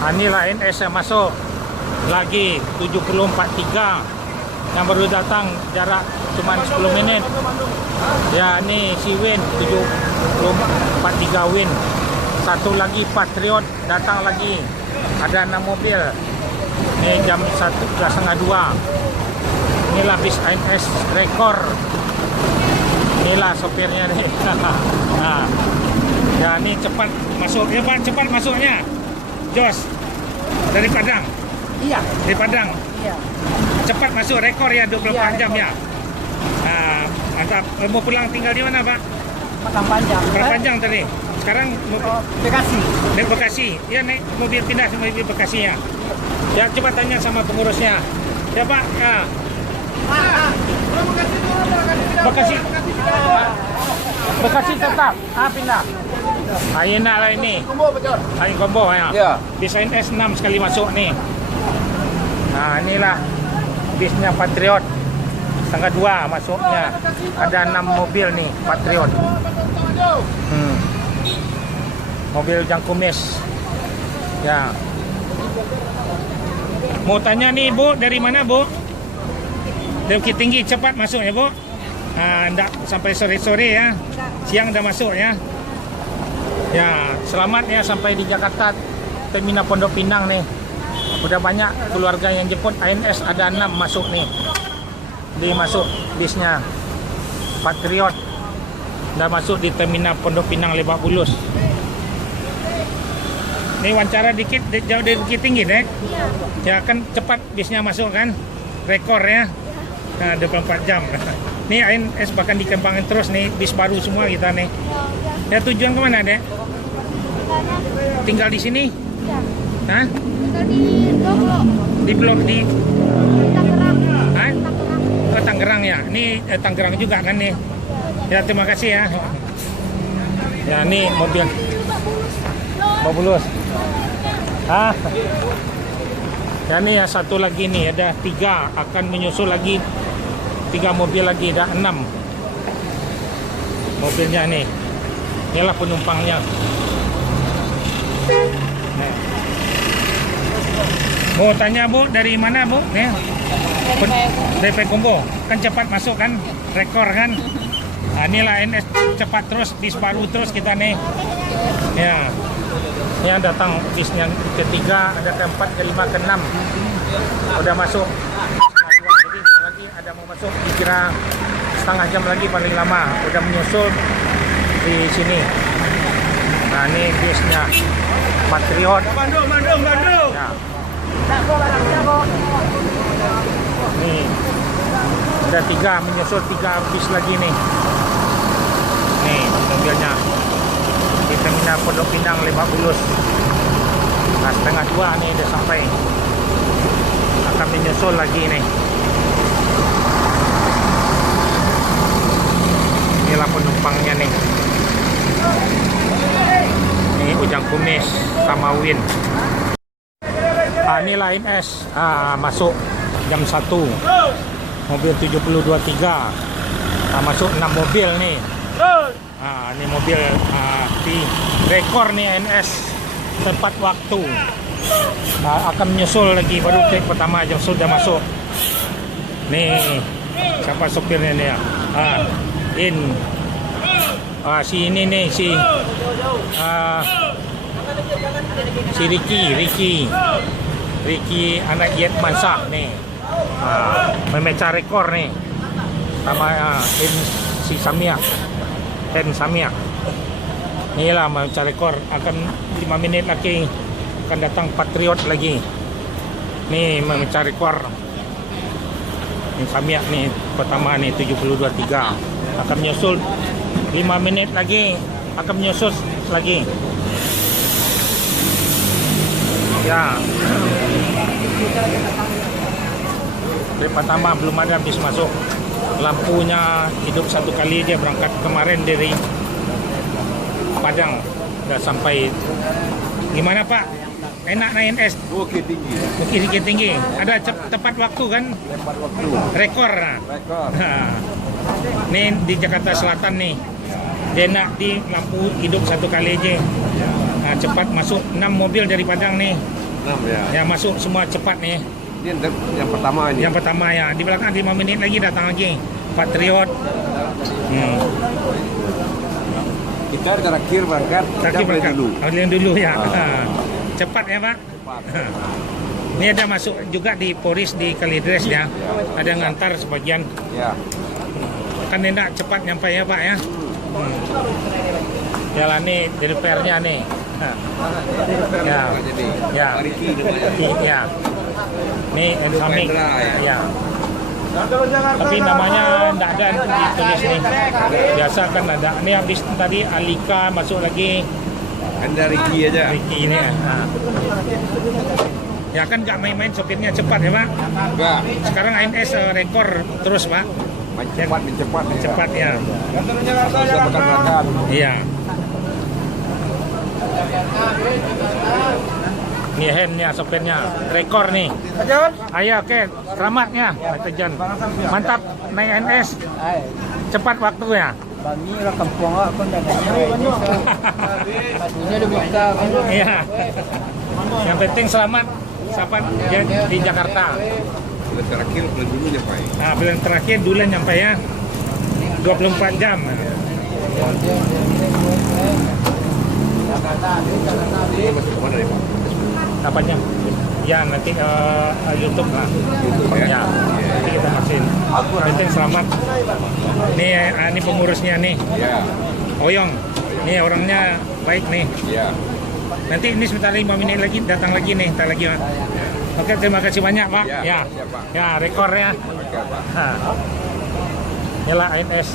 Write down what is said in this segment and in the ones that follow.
Inilah NS yang masuk lagi 7043 yang baru datang, jarak cuma 10 menit. Ya, ini si Win 7043 Win. Satu lagi Patriot datang lagi, ada 6 mobil. Ini jam 1:30. Inilah bis NS Rekor. Inilah sopirnya nih. Nah, ya ini cepat masuk ya Pak, cepat masuknya. Jos dari Padang. Iya. Dari Padang. Iya. Cepat masuk, rekor ya 24 Iya, jam rekor. ya. Nah, mantap. Mau pulang tinggal di mana Pak? Padang Panjang. Padang Panjang tadi. Sekarang Oh, Bekasi. naik Bekasi. Ya naik mobil pindah sama mobil Bekasi ya. Ya coba tanya sama pengurusnya. Ya Pak. Nah. Bekasi. Bekasi tetap. Pindah. Enak lah ini. Ayo combo ya. Ya. Bis NS 6 sekali masuk nih. Nah, inilah bisnya Patriot. Setengah 2 masuknya. Ada 6 mobil nih Patriot. Mobil Jangkumis. Ya. Mau tanya nih Bu, dari mana Bu? Dari Bukit Tinggi, cepat masuk ya Bu. Enggak sampai sore-sore ya. Siang udah masuk ya. Ya, selamat ya sampai di Jakarta, Terminal Pondok Pinang nih. Udah banyak keluarga yang jemput. ANS ada 6 masuk nih. Di masuk bisnya Patriot. Udah masuk di Terminal Pondok Pinang Lebak Bulus. Nih wawancara dikit, jauh dari Bukit Tinggi deh. Ya kan cepat bisnya masuk kan. Rekor ya. Nah, 24 jam. Nih ANS bahkan dikembangkan terus nih, bis baru semua kita nih. Ya tujuan kemana dek? Tinggal di sini? Ya, Hah? tinggal di Blok. Di blok di Tangerang. Hah? Tangerang. Oh, Tangerang ya. Ini Tangerang juga kan nih. Ya terima kasih ya. Ya ini mobil mau bulus. Ya ini ya satu lagi nih, ada 3 akan menyusul lagi, 3 mobil lagi, ada 6 mobilnya nih. Inilah penumpangnya. Nih. Mau tanya Bu, dari mana Bu? Nih. Dari Payakumbuh. Kan cepat masuk kan, rekor kan. Nah, inilah NS cepat terus, bis baru terus kita nih. Ya. Ini yang datang bisnya ketiga, ada keempat, kelima, keenam. Udah masuk. Jadi lagi ada mau masuk, dikira setengah jam lagi paling lama. Udah menyusul di sini. Nah ini bisnya Patriot. Bandung. Ya. Nih ada 3 menyusul, 3 bis lagi nih. Nih mobilnya di Terminal Pondok Pinang Lebak Bulus. Nah setengah 2 nih udah sampai. Akan menyusul lagi nih. Inilah penumpangnya nih. Ini Ujang Kumis sama Win. Inilah NS masuk jam 1. Mobil 7023. Masuk 6 mobil nih. Ini mobil di rekor nih NS tepat waktu. Akan menyusul lagi, baru take pertama jam sudah masuk. Nih siapa sopirnya nih ya? Si ini nih si Ricky anak Yet Mansah nih. Memecah rekor nih sama si Samia. Samia. Inilah memecah rekor, akan 5 menit lagi akan datang Patriot lagi. Nih memecah rekor. Ini Samia nih pertama nih 7023. Akan menyusul 5 menit lagi, akan menyusul lagi. Ya. Dari pertama belum ada bis masuk. Lampunya hidup 1 kali aja, berangkat kemarin dari Padang. Udah sampai. Gimana Pak? Enak naik NS? Bukit Tinggi. Bukit Tinggi. Ada tepat waktu kan? Tepat waktu. Rekor. Rekor. Nih di Jakarta Selatan nih. Dia enak di lampu hidup 1 kali aja. Nah, cepat masuk 6 mobil dari Padang nih. 6 ya. Yang masuk semua cepat nih. Ini yang pertama ini. Yang pertama ya, di belakang 5 menit lagi datang lagi. Patriot. Kita terakhir berangkat. Terakhir berangkat. dulu. Yang dulu ya. Ah. Cepat ya Pak. Cepat. Ini ada masuk juga di Poris di Kalidres ya. Ada yang ngantar sebagian. Ya. Kan enak cepat nyampe ya Pak ya. Ya lah nih dari PR-nya nih. Ya. Jadi. Ya. Pariki namanya. Ya. Nih Ensamik. Mahendra, ya. Ya. Tapi namanya enggak ada ditulis nih. Biasa kan ada. Ini habis tadi Alika masuk lagi. Anda Ricky aja. Ricky ini ya. Nah. Ya kan nggak main-main sopirnya cepat ya Pak. Enggak. Sekarang ANS rekor terus Pak. Cepat. Cepat ya. Bisa bekan-bekan. Iya. Ini handnya sopirnya rekor nih. Ayo oke, selamatnya Pak John. Mantap naik ANS. Cepat waktunya. Bami orang kampung aku dah Bajunya udah buka. Iya. Yang penting selamat sampai di Jakarta. Bulan terakhir bulan dulu nyampe. Nah, bulan terakhir dulu nyampe ya 24 jam. Ini masuk kemana nih Pak? Apanya? Ya nanti YouTube lah. YouTube ya? Ya. Nanti kita masukin. Penting selamat. Ini pengurusnya nih. Ya. Oyong. Nih orangnya baik nih. Ya. Nanti ini sebentar 5 menit lagi datang lagi nih, tak lagi Pak. Oke, terima kasih banyak Pak. Ya, Ya, siap, Pak. ya rekornya. Oke Pak. Nah, inilah ANS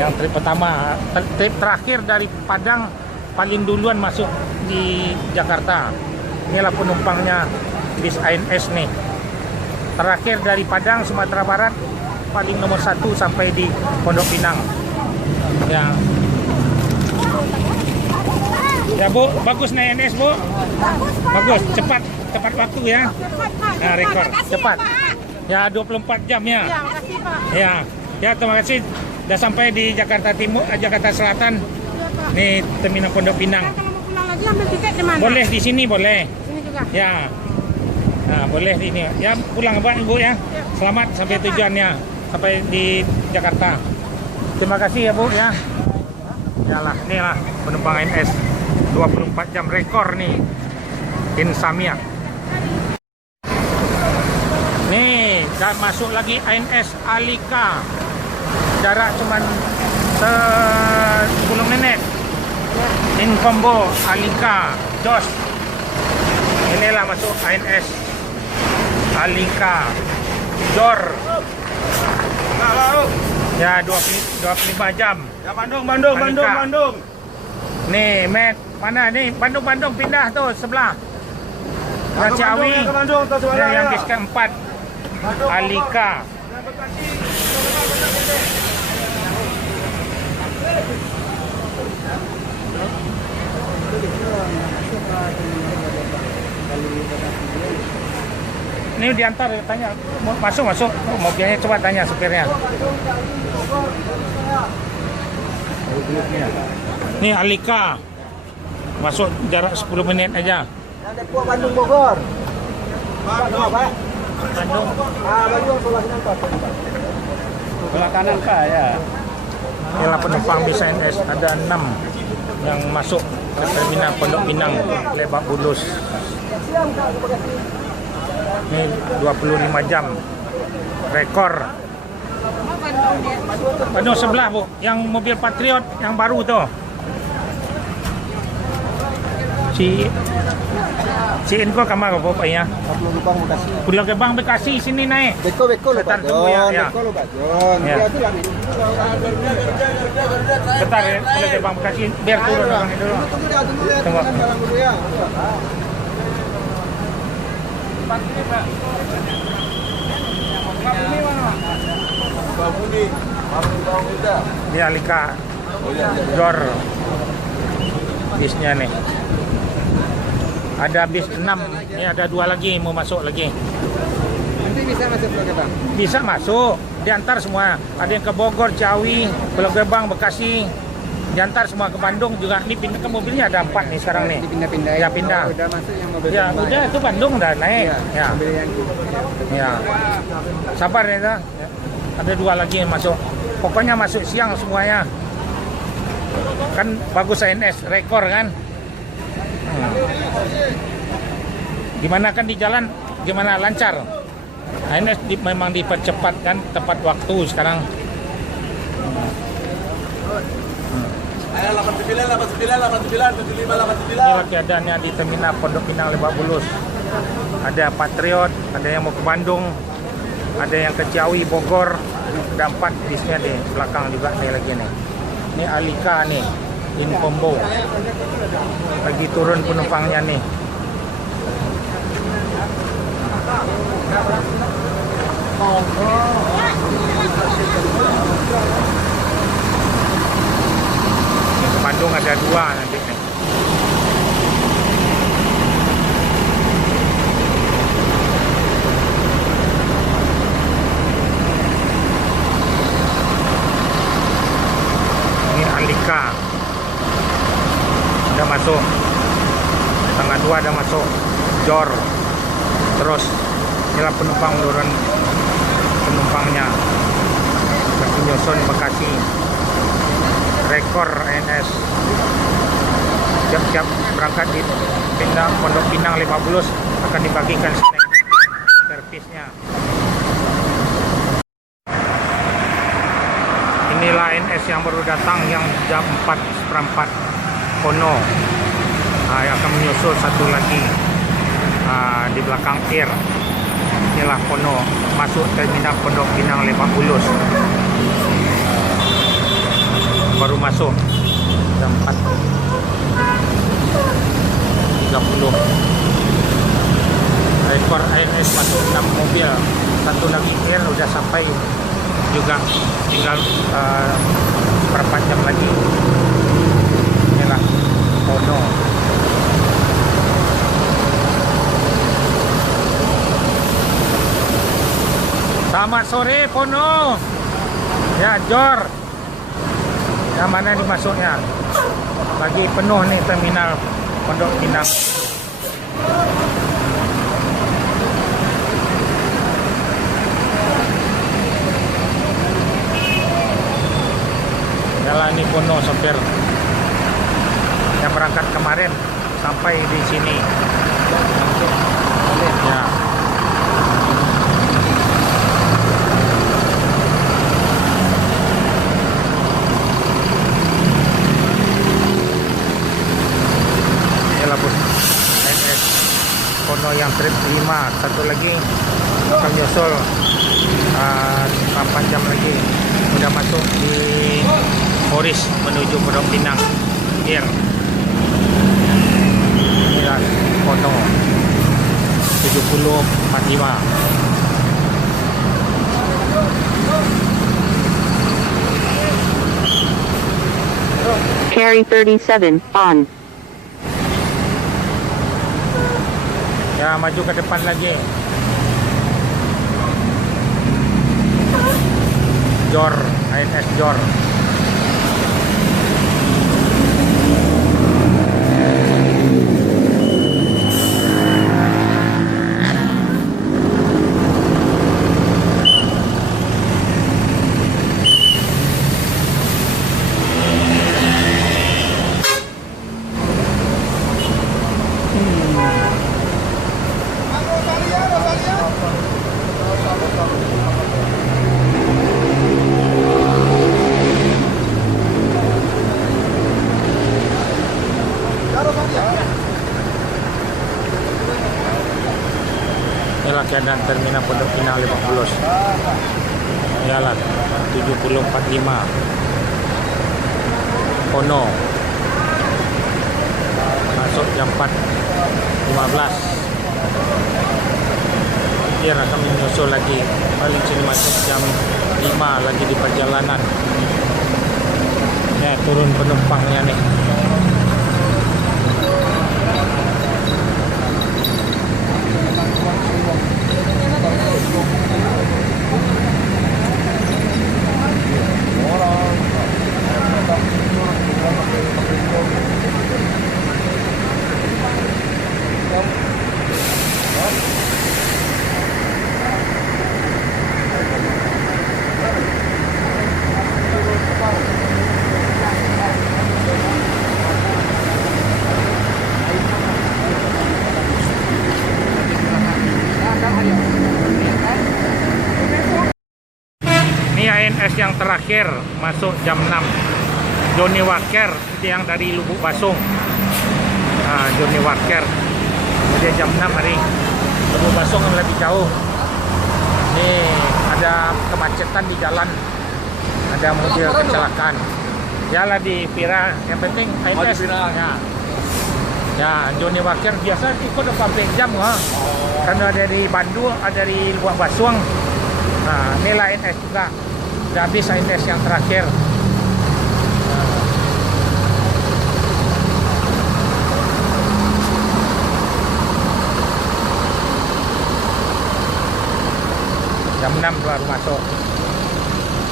yang trip pertama, trip terakhir dari Padang paling duluan masuk di Jakarta. Inilah penumpangnya bis ANS nih. Terakhir dari Padang Sumatera Barat paling nomor 1 sampai di Pondok Pinang. Ya. Ya Bu, bagus naik ANS Bu. Bagus, cepat waktu ya. Nah, rekor cepat. Ya 24 jam ya. Ya terima kasih. Udah sampai di Jakarta Timur, Jakarta Selatan. Nih terminal Pondok Pinang. Kalau mau pulang lagi ambil tiket di mana? Boleh di sini boleh. Sini juga. Ya. Nah, boleh di ini. Ya pulang Pak Ibu ya. Selamat sampai tujuannya. Sampai di Jakarta. Terima kasih ya Bu ya. Yalah, inilah penumpang ANS 24 jam rekor nih. Insamia. Nih, dan masuk lagi ANS Alika. Jarak cuman 10 menit. Incombo Alika Jos. Inilah masuk ANS Alika Jor. Ya 25 jam. Ya Bandung. Nih, Met, mana nih? Bandung pindah tuh sebelah. Nah, Ciawi. Yang bis keempat. Alika. Ini diantar, tanya. Masuk. Mobilnya coba tanya supirnya. Nih Alika. Masuk jarak 10 menit aja. Ada Depok Bandung Bogor. Bandung. Bandung sebelah kanan Pak. Sebelah kanan Kak ya. Inilah penumpang bis ANS, ada 6 yang masuk ke terminal Pondok Pinang, Lebak Bulus. Ini 25 jam rekor. Bandung sebelah Bu, yang mobil Patriot yang baru tuh. Si Inko kamar apa ya? Pulau Gebang Bekasi sini naik. Beko lo Bentar, Pak tunggu ya, Jon. ya. Beko lo Pak Jon. Ya. Dia tuh lagi. Bentar ya, Pulau Gebang Bekasi biar turun orangnya dulu. Tunggu ya. Tunggu. Barang dulu ya. Di Alika Jor bisnya nih. Ada bis 6, ini ada 2 lagi mau masuk lagi. Nanti bisa masuk Pulau Gebang. Bisa masuk, diantar semua. Ada yang ke Bogor, Ciawi, Pulau Gebang, Bekasi. diantar semua ke Bandung juga. Ini pindah ke mobilnya ada 4 nih sekarang nih. Dipindah-pindah. Ya, pindah. Oh, udah masuk yang mobil Ya yang udah lain. itu Bandung udah naik. Iya, Ya. mobil yang Ya. Sabar ya, Kak. Ada 2 lagi yang masuk. Pokoknya masuk siang semuanya. Kan bagus ANS, rekor kan. Gimana kan di jalan? Gimana lancar? ANS memang dipercepat kan tepat waktu sekarang. Ayo 89, 75. Inilah keadaannya di terminal Pondok Pinang Lebak Bulus. Ada Patriot, ada yang mau ke Bandung, ada yang ke Ciawi, Bogor. Ada 4 bisnya di belakang juga nih lagi nih. Ini Alika nih, Infombo. Lagi turun penumpangnya nih. Ini ke Bandung ada 2 nanti nih. Ini Alika udah masuk, tanggal 2 ada masuk Jor. Terus inilah penumpang turun penumpangnya lagi nyusun Bekasi. Rekor ANS siap-siap berangkat di pindah Pondok Pinang 15 akan dibagikan snack servisnya. Inilah ANS yang baru datang yang jam 4:04 Pono. Yang akan menyusul satu lagi di belakang Air. Inilah Pono masuk terminal Pondok Pinang Lebak Bulus. Baru masuk jam 4:30. Rekor ANS masuk 6 mobil, satu lagi Air udah sampai juga, tinggal berapa jam lagi. Inilah Pono. Selamat sore Pono. Ya Jor. Yang mana dimasuknya? Lagi penuh nih terminal Pondok Pinang. Jalan ini Pono sopir yang berangkat kemarin sampai di sini. Ya. ANS Pono yang trip 5, satu lagi akan nyusul 8 jam lagi udah masuk di Moris menuju Pondok Pinang Air. Inilah Pono 7045. Carry 37 on. Ya, maju ke depan lagi. Jor, ANS Jor. Inilah keadaan terminal Pondok Pinang Lebak Bulus. Ialah 7045 Pono. Masuk jam 4:15. Dia akan menyusul lagi. Paling sini masuk jam 5 lagi di perjalanan. Ya, turun penumpangnya nih. yang terakhir masuk jam 6. Johnny Walker itu yang dari Lubuk Basung. Nah, Johnny Walker dia jam 6 hari. Lubuk Basung yang lebih jauh. Nih ada kemacetan di jalan, ada mobil kecelakaan. Jalan di Vira, yang penting ITS. Ya, Johnny Walker biasa ikut 14 jam ha. Karena ada di Bandung, ada di Lubuk Basung. Nah, inilah ITS juga. Udah habis ITS yang terakhir. Jam 6 baru masuk.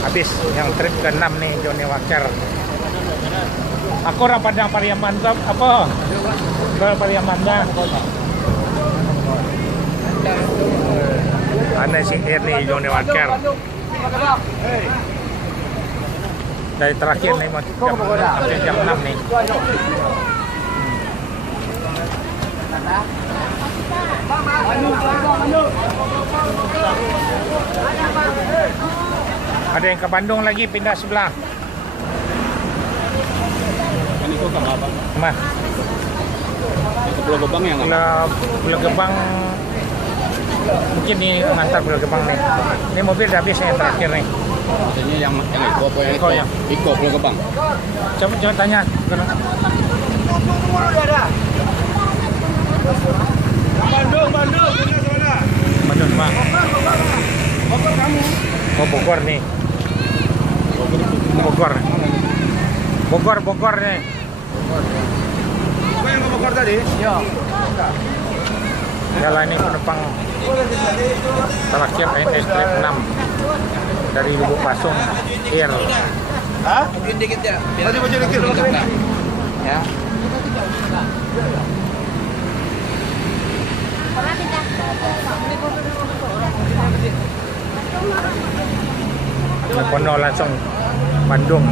Habis yang trip ke-6 nih Johnny Walker. Aku orang Padang Pariaman apa? Orang Pariamannya. Ana sing nih Johnny Walker. Dari terakhir nih sampai jam 6 nih. Ada yang ke Bandung lagi pindah sebelah. Ini kok apa? Mah. Pulau Gebang yang Pulau Gebang mungkin nih ngantar Pulau Gebang nih. Ini mobil udah habis yang terakhir nih. Maksudnya yang Iko apa yang Iko ya. Iko Pulau Gebang. Coba tanya. Bandung, Bandung, Bandung mah. Bogor kamu. Oh Bogor nih. Bogor nih. Kau yang ke Bogor tadi? Iya. Jalan ini penumpang terakhir ITS Trip 6 dari Lubuk Basung Air. Hah? Dikit ya. Baju dikit. Ya. Kono langsung Bandung.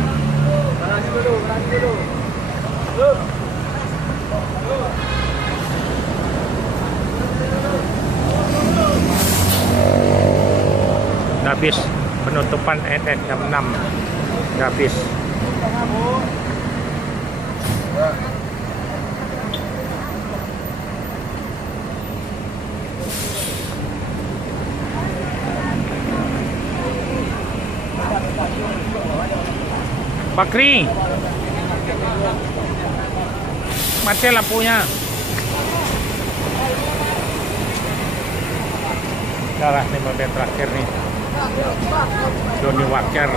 Habis penutupan NN jam 6. Habis. Bakri, mati lampunya. Darah nih mobil terakhir nih, Johnny Walker.